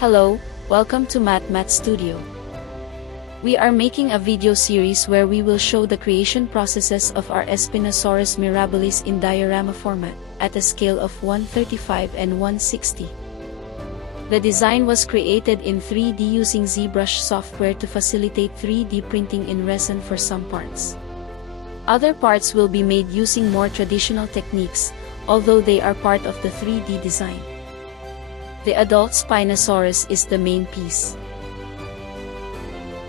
Hello, welcome to Math Studio. We are making a video series where we will show the creation processes of our Spinosaurus Mirabilis in diorama format, at a scale of 135 and 160. The design was created in 3D using ZBrush software to facilitate 3D printing in resin for some parts. Other parts will be made using more traditional techniques, although they are part of the 3D design. The adult Spinosaurus is the main piece.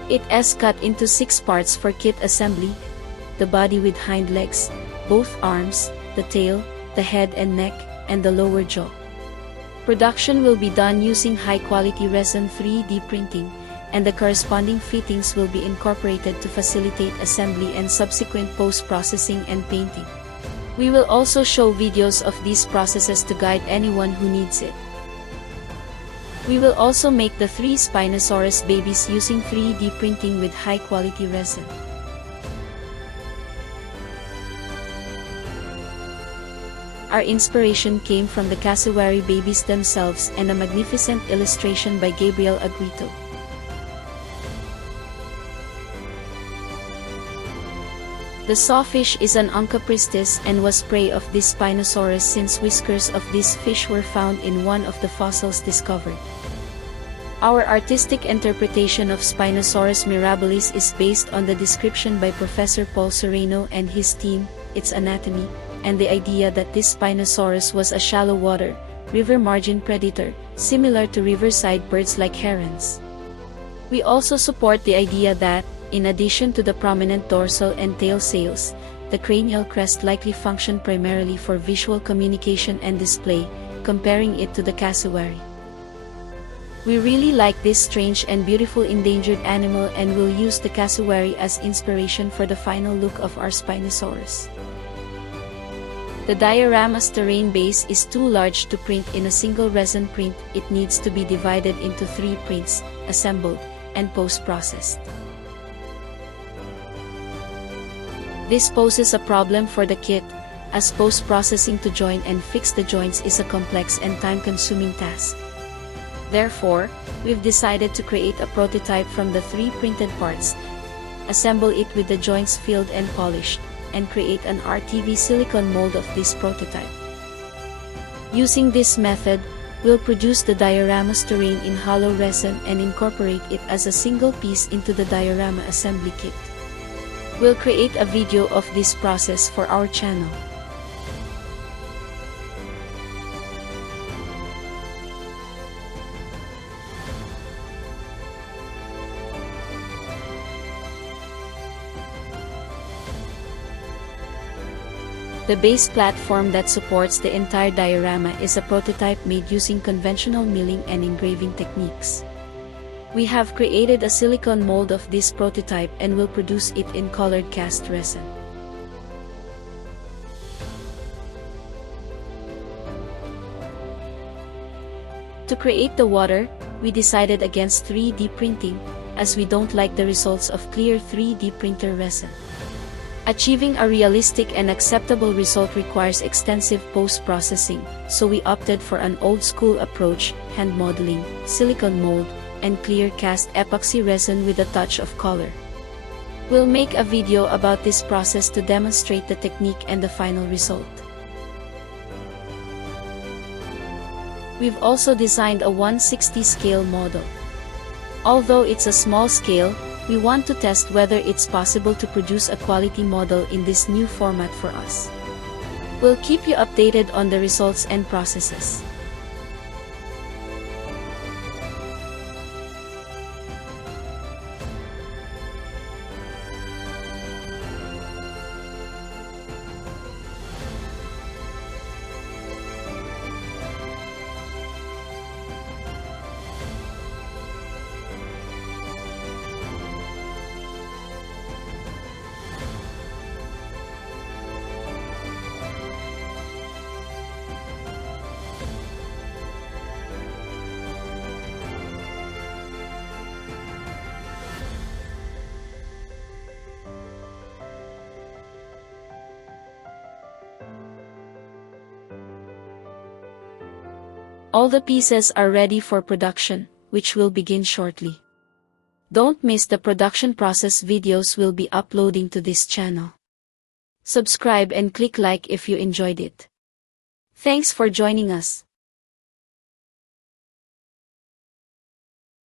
It is cut into 6 parts for kit assembly: the body with hind legs, both arms, the tail, the head and neck, and the lower jaw. Production will be done using high-quality resin 3D printing, and the corresponding fittings will be incorporated to facilitate assembly and subsequent post-processing and painting. We will also show videos of these processes to guide anyone who needs it. We will also make the 3 Spinosaurus babies using 3D printing with high-quality resin. Our inspiration came from the cassowary babies themselves and a magnificent illustration by Gabriel Agrito. The sawfish is an Onchopristis and was prey of this Spinosaurus since whiskers of this fish were found in one of the fossils discovered. Our artistic interpretation of Spinosaurus mirabilis is based on the description by Professor Paul Sereno and his team, its anatomy, and the idea that this Spinosaurus was a shallow water, river margin predator, similar to riverside birds like herons. We also support the idea that, in addition to the prominent dorsal and tail scales, the cranial crest likely functioned primarily for visual communication and display, comparing it to the cassowary. We really like this strange and beautiful endangered animal and will use the cassowary as inspiration for the final look of our Spinosaurus. The diorama's terrain base is too large to print in a single resin print. It needs to be divided into 3 prints, assembled, and post-processed. This poses a problem for the kit, as post-processing to join and fix the joints is a complex and time-consuming task. Therefore, we've decided to create a prototype from the 3 printed parts, assemble it with the joints filled and polished, and create an RTV silicone mold of this prototype. Using this method, we'll produce the diorama's terrain in hollow resin and incorporate it as a single piece into the diorama assembly kit. We'll create a video of this process for our channel. The base platform that supports the entire diorama is a prototype made using conventional milling and engraving techniques. We have created a silicone mold of this prototype and will produce it in colored cast resin. To create the water, we decided against 3D printing, as we don't like the results of clear 3D printer resin. Achieving a realistic and acceptable result requires extensive post-processing, so we opted for an old-school approach: hand modeling, silicone mold, and clear cast epoxy resin with a touch of color. We'll make a video about this process to demonstrate the technique and the final result. We've also designed a 1/60 scale model. Although it's a small scale, we want to test whether it's possible to produce a quality model in this new format for us. We'll keep you updated on the results and processes. All the pieces are ready for production. which will begin shortly. Don't miss the production process videos we'll be uploading to this channel. Subscribe and click like if you enjoyed it. Thanks for joining us.